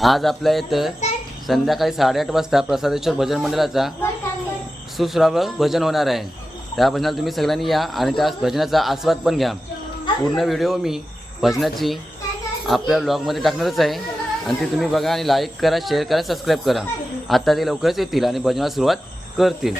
आज आपल्या इथं संध्याकाळी 8:30 वाजता प्रसादेश्वर भजन मंडळाचा सुश्राव्य भजन होणार आहे। त्या भजनाला तुम्ही सगळ्यांनी या आणि त्या भजनाचा आस्वाद पण घ्या। पूर्ण व्हिडिओ मी भजनाची आपल्या ब्लॉगमध्ये टाकणारच आहे आणि ती तुम्ही बघा आणि लाईक करा, शेअर करा, सबस्क्राईब करा। आता ते लवकरच येतील आणि भजनाला सुरुवात करतील।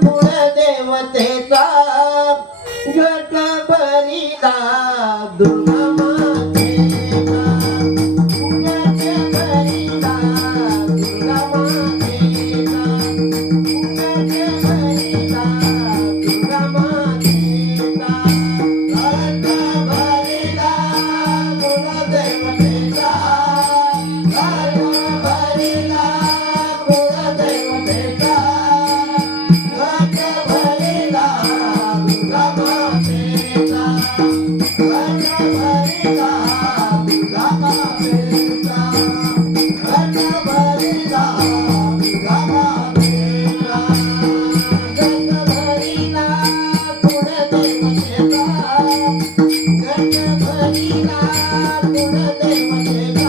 कुलदेवतेचा घट भरिला दुर्गा मातेचा घट भरिला दुर्गा मातेचा घट भरिला दुर्गा मातेचा घट भरिला कुलदेवतेचा घट भरिला कुलदेवतेचा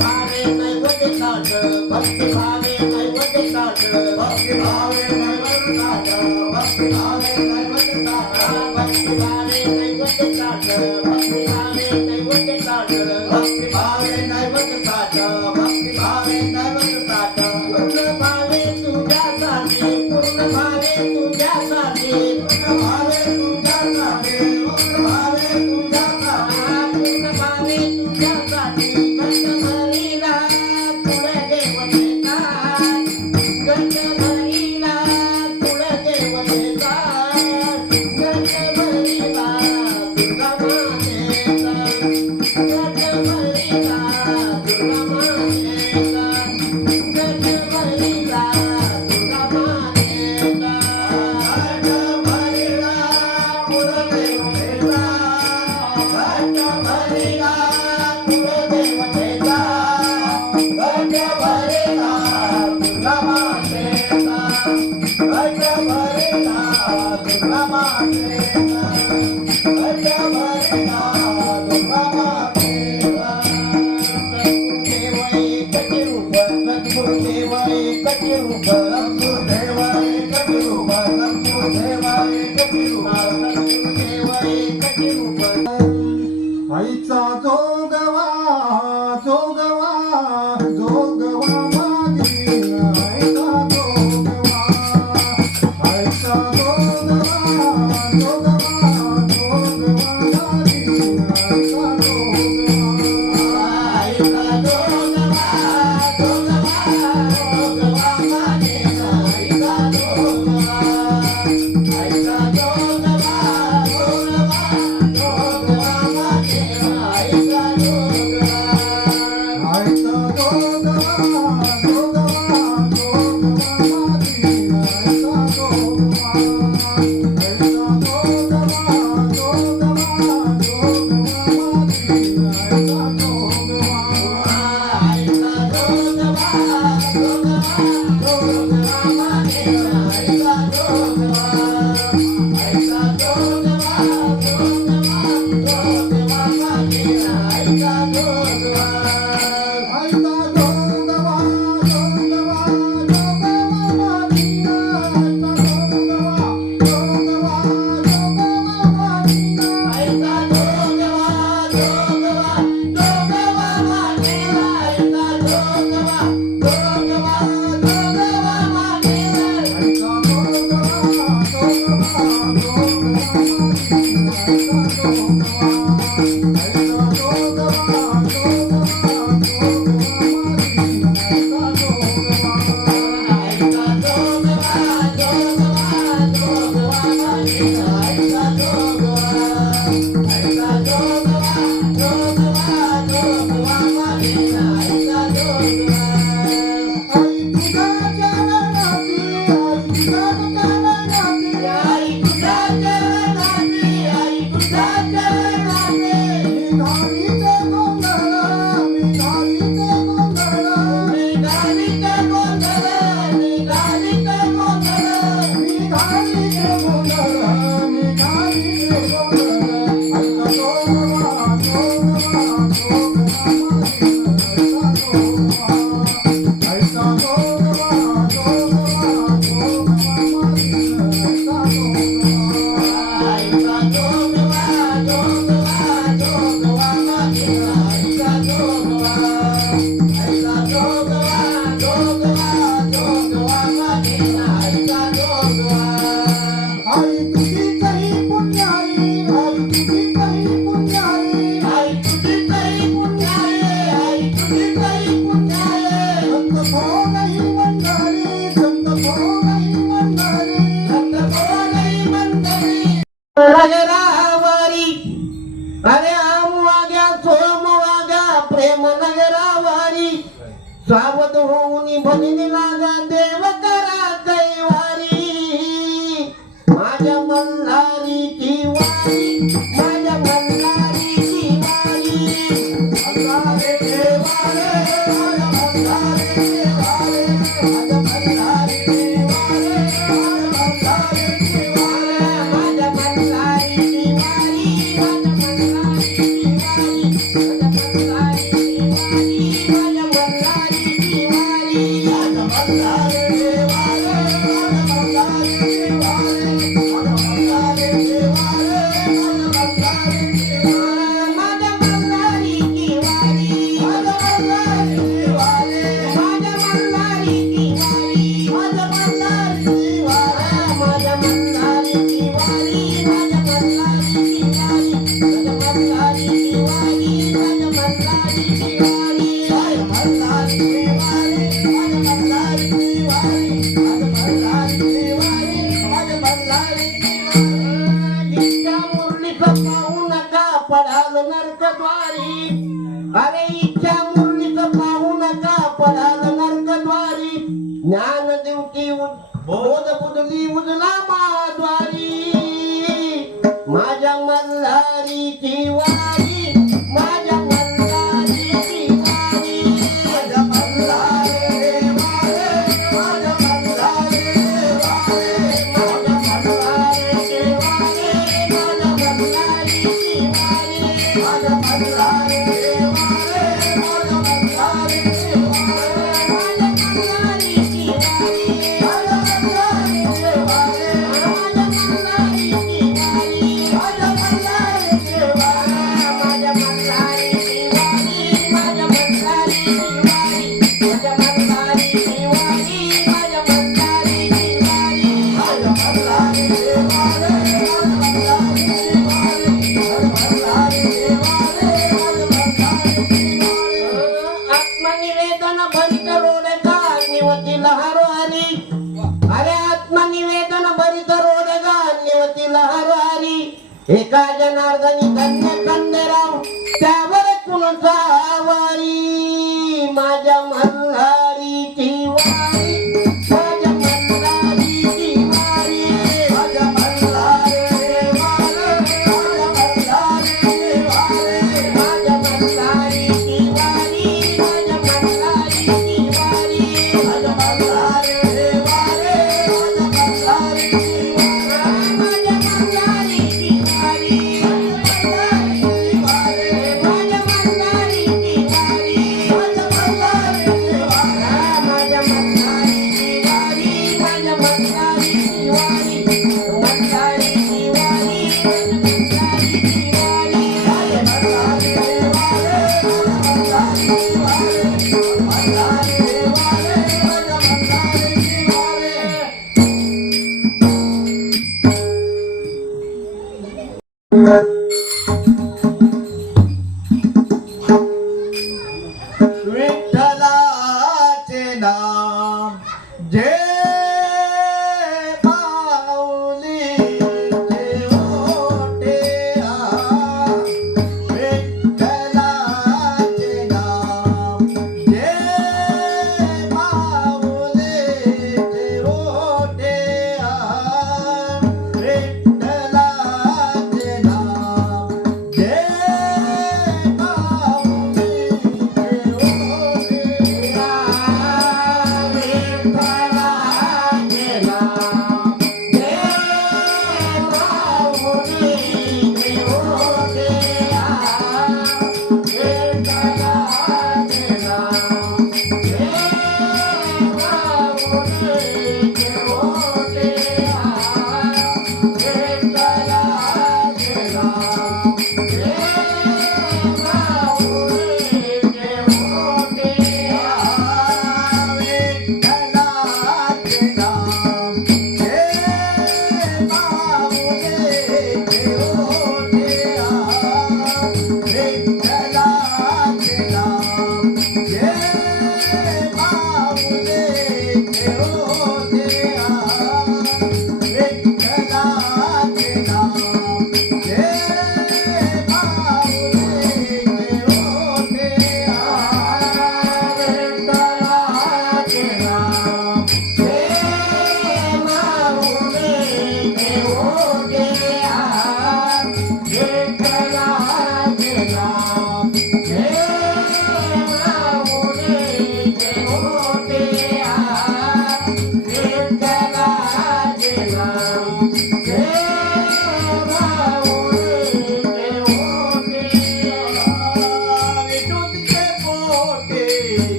भावे नैवेद्य ताट भक्ती भावे नैवेद्य ताट भक्ती भावे नैवेद्य ताट भक्ती भावे नैवेद्य ताट भक्ती भावे नैवेद्य ताट भक्ती भावे नैवेद्य ताट भक्ती भावे नैवेद्य ताट भक्ती भावे नैवेद्य ताट पूर्ण भावे तुझ्यासाठी पूर्ण भावे तुझ्यासाठी पूर्ण भावे तुझ्यासाठी पूर्ण भावे तुझ्यासाठी पूर्ण भावे तुझ्यासाठी गंधभरीला तुळे देव देतात गंधभरीला तुळे देव देतात गंधभरीला दुर्गा मातेचा गंधभरीला दुर्गा मातेचा गंधभरीला दुर्गा मातेचा गंधभरीला कुलदेव देवा गंधभरीला कुलदेव देवा गंधभरीला दुर्गा मातेचा गंधभरीला दुर्गा मातेचा गंधभरीला दुर्गा मातेचा सद्गुरुदेव एकच रूप सद्गुरुदेव एकच रूप सद्गुरुदेव एकच रूप सद्गुरुदेव एकच रूप सद्गुरुदेव एकच रूप आईचा जोगवा जोगवा जोगवा मागी आईचा जोगवा आईचा जोगवा जोगवा जोगवा मागी आईचा जोगवा आईचा जोगवा जोगवा जोगवा मातेचा आईचा जोगवा आईचा जोगवा जोगवा जोगवा मातेचा आईचा जोगवा आईचा जोगवा जोगवा जोगवा मागी आईचा जोगवा आईचा जोगवा जोगवा जोगवा मागी आईचा नगरावारी अरे आम वाग्या सोम वागा प्रेम नगरावारी सावध होऊन भजनी लागा देव करा कैवारी माझ्या मल्हारीची वारी माझ्या मल्हारीची वारी मल्हारी देवारे माझ्या मल्हारी देवारे माझ्या मल्हारी देवारे माझ्या मल्हारी देवारे माझ्या मल्हारी देवारी माझ्या मल्हारी देवारी माझ्या मल्हारी देवारी माझ्या आत्मनिवेदन भरित रोडगा निवती लहरवारी अरे आत्मनिवेदन भरित रोडगा निवती लहरवारी एका जनार्दनी धन्य खंडेराव त्यावर कुणचा वारी माझ्या मल्हारीची वारी माझ्या मल्हारीची वारी माझ्या मल्हारी माझ्या मल्हारीची वारी माझ्या मल्हारीची वारी माझ्या मल्हारीची वारी माझ्या मल्हारीची वारी विठ्ठलाचे नाम जे माऊलीचे ओटे विठ्ठलाचे नाम जे माऊलीचे ओटे विठ्ठलाचे नाम जे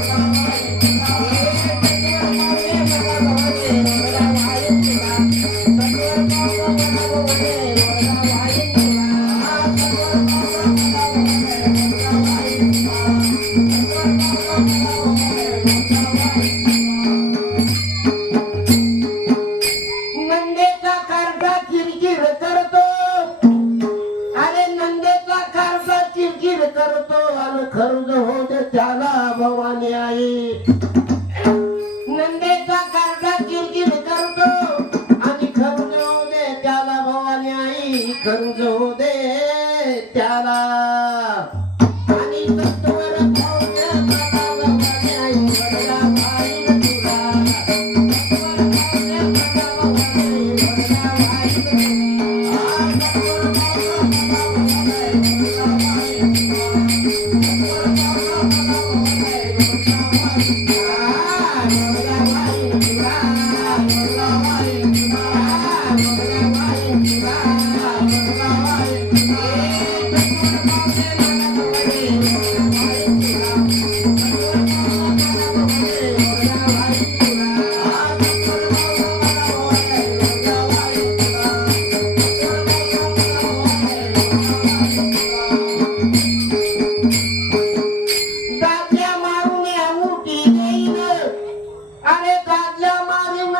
Thank you.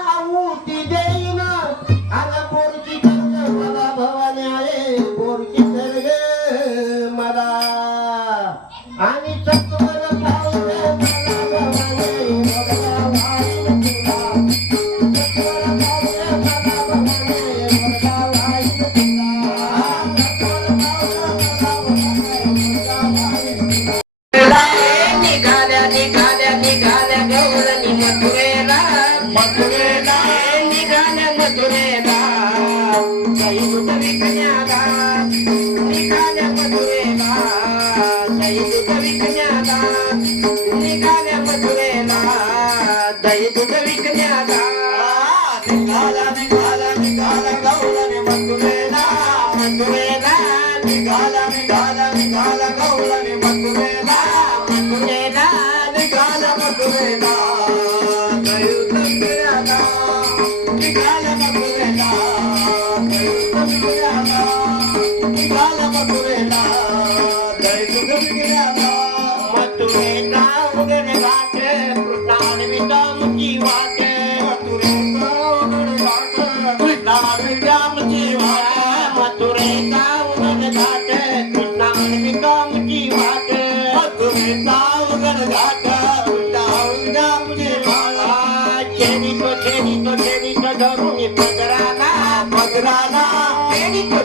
आहुती देईन आला पोरची कर मला भवानी आहे पोरची कर ग मला आणि चक्कर पावले मला भवानी मुलगा वाईन तुला चक्कर पावले मला भवानी मुलगा वाईन तुला चक्कर पावले मला भवानी मुलगा वाईन निघाल्या निघाल्या निघाल्या गौरणी मथुरेला मथुरेला निघाल्या मथुरेला काही दूध विकण्याला निघाल्या मथुरेला काही दूध विकण्याला निघाल्या मथुरेला दही दूध विकण्याला निघाला निघाला निघाला गौराने मथुरेला मथुरेला निघाला निघाला निघाला गौराने मथुरेला मथुरेला निघाला मथुरेला दयुत विकण्याला निघाला मथुरेला दयुत विकण्याला निघाला मथुरेला दयुत विकण्याला मथुरेला वगैरे घाट कृष्णाने विटामची वाट मथुरेला उघड घाट कृष्णाने रामची वाट मथुरेला वगैरे घाट कृष्णाने विटामची वाट मथुरेला उघड घाट कृष्णाने रामची वाट छेडी तो धरून पदराला मगराला छेडी तो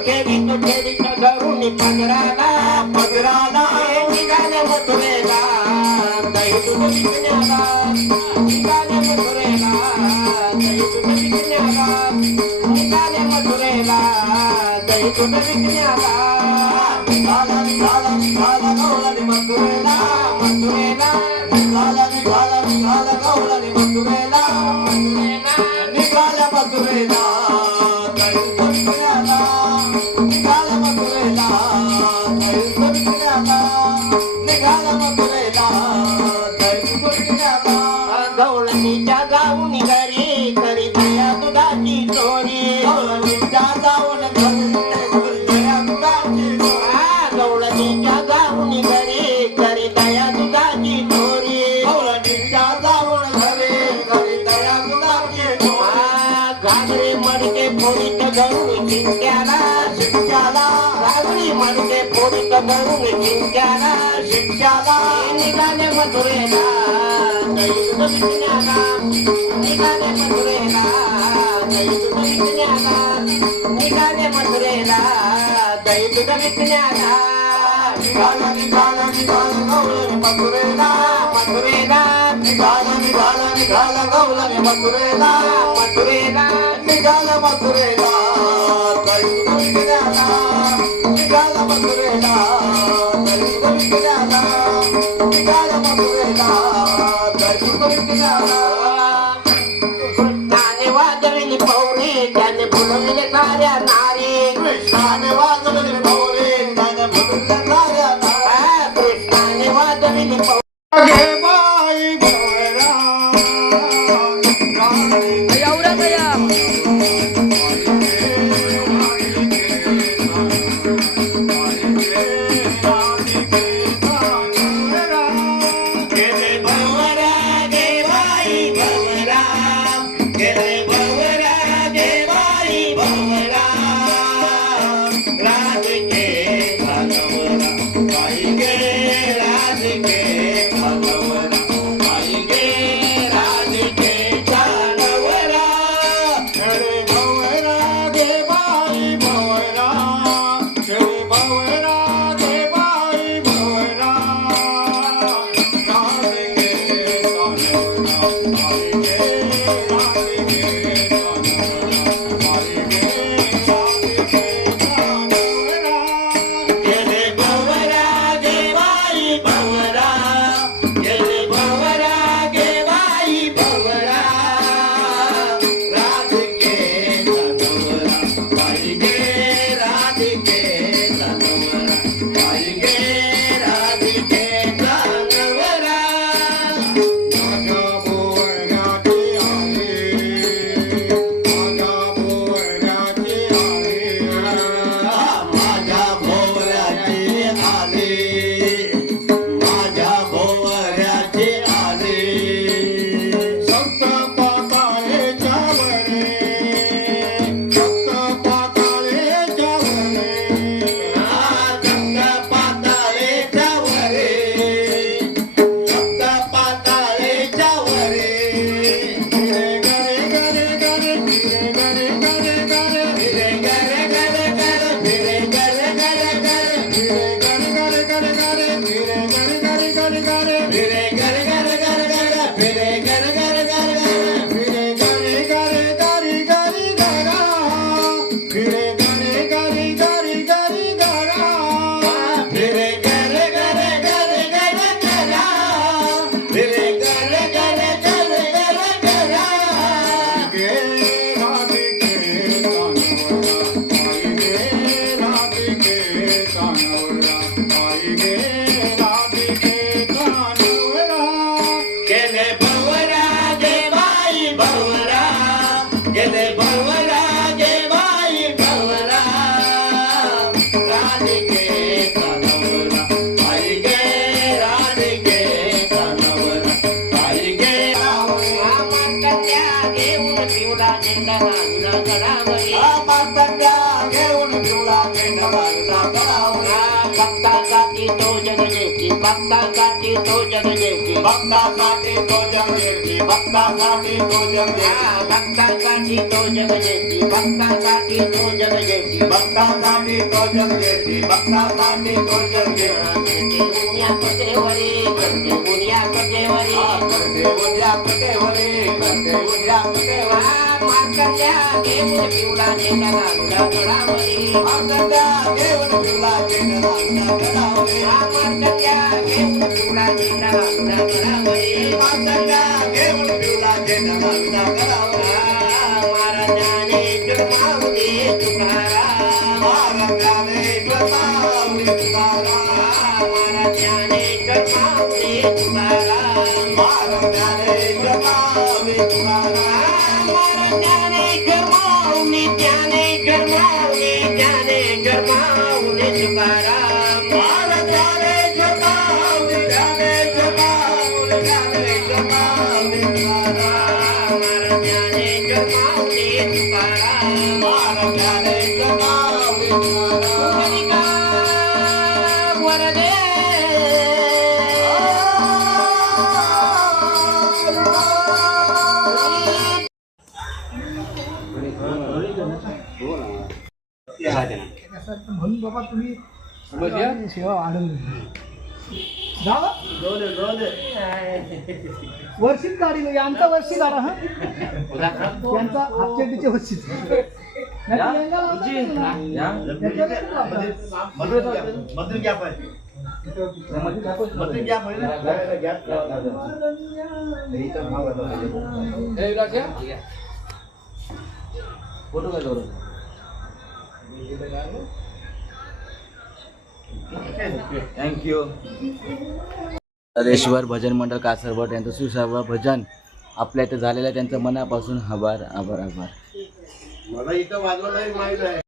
धरून पदराला मगराला निघाले मथुरेला दही दूध विकण्याला निघाले मथुरेला दही दूध विकण्याला निघाले मथुरेला दही दूध विकण्याला निघाला निघाला निघाला गौराने मथुरेला मथुरेला निघाला निघाला निघाला गौराने मथुरेला निघाला मथुरेला दयुत विकण्याला निघाला मथुरेला दयुत विकण्याला निघाला मथुरेला दयुत विकण्याला गवळणीच्या जाऊन घरी करी दया दुधाची चोरी गौराणीच्या जाऊन घरी दया दुधाची चोरी गवळणीच्या जाऊन घरी करी दया दुधाची चोरी गौराणीच्या जाऊन घरी दया दुधाची चोरी घागरे मडके फोडीत धरून जिंक्याला शिक्षाला घागरी मडके फोडीत धरून जिंक्याला शिक्षाला निघाले मथुरेला दही दूध विकण्याला निघाले मथुरेला दही दूध विकण्याला निघाले मथुरेला दही दूध विकण्याला निघाला निघाला निघाला गौराने मथुरेला मथुरेला निघाला निघाला निघाला गौराने मथुरेला मथुरेला निघाला मथुरेला दयुत विकण्याला निघाला मथुरेला दयुत विकण्याला निघाला मथुरेला दयुत विकण्याला कृष्णाने वाजविली पौरी त्याने बोलवले साऱ्या नारी कृष्णाने वाजवले भोरे त्याने भुलले साऱ्या नाऱ्या. कृष्णाने वाजविली पौरी गे बाई भोरा राणी गेले भवरा देवाई भवरा गेले भवरा देवाई भवरा राजके भगवरा बाई गे राजके भगवरा झेंडा लागला गडावरी मातांच्या घेऊन पिवळा झेंडा लागला गडावरी भक्तासाठी तो जगजेती भक्तासाठी तो जगजेती भक्तासाठी तो जगजेती भक्तासाठी तो जगजेती भक्तासाठी तो जगजेती भक्तासाठी तो जगजेती भक्तासाठी तो जगजेती भक्तासाठी तो जगजेती पुण्या कटेवरी करते पुण्या कटेवरी करते उद्या कटेवरी करते उद्या कटेवरी मार्कंड्या घेऊन पिवळा झेंडा लागला गडावरी मातांच्या घेऊन पिवळा झेंडा लागला गडावरी मार्कंड्या घेऊन पिवळा झेंडा लागला गडावरी मातांच्या घेऊन पिवळा झेंडा लागला गडावरी महाराजाने जन्मावली तुकाराम महाराजाने जन्मावली तुकाराम महाराजाने जन्मावली तुकाराम महाराजाने जन्मावली तुकाराम महाराजाने जन्मावली त्याने जन्मावली त्याने जन्मावली तुकाराम महाराजाने जन्मावली त्याने जन्मावली त्याने जन्मावली तुकाराम महाराजाने जन्मावली तुकाराम महाराजाने जन्मावली तुकाराम वरदे म्हणून बाबा तुम्ही सेवा वाढवली जावा वर्षीच गाडी नाही आमचा वर्षी गाडा हा त्यांचा हापचेटीचे वर्षीच फोटो काय करू थँक्यू हरेश्वर भजन मंडळ कासरवट यांचं सुसर्व भजन आपल्या इथे झालेलं आहे त्यांचं मनापासून आभार आभार आभार मला इथं वाजवलं माहिती आहे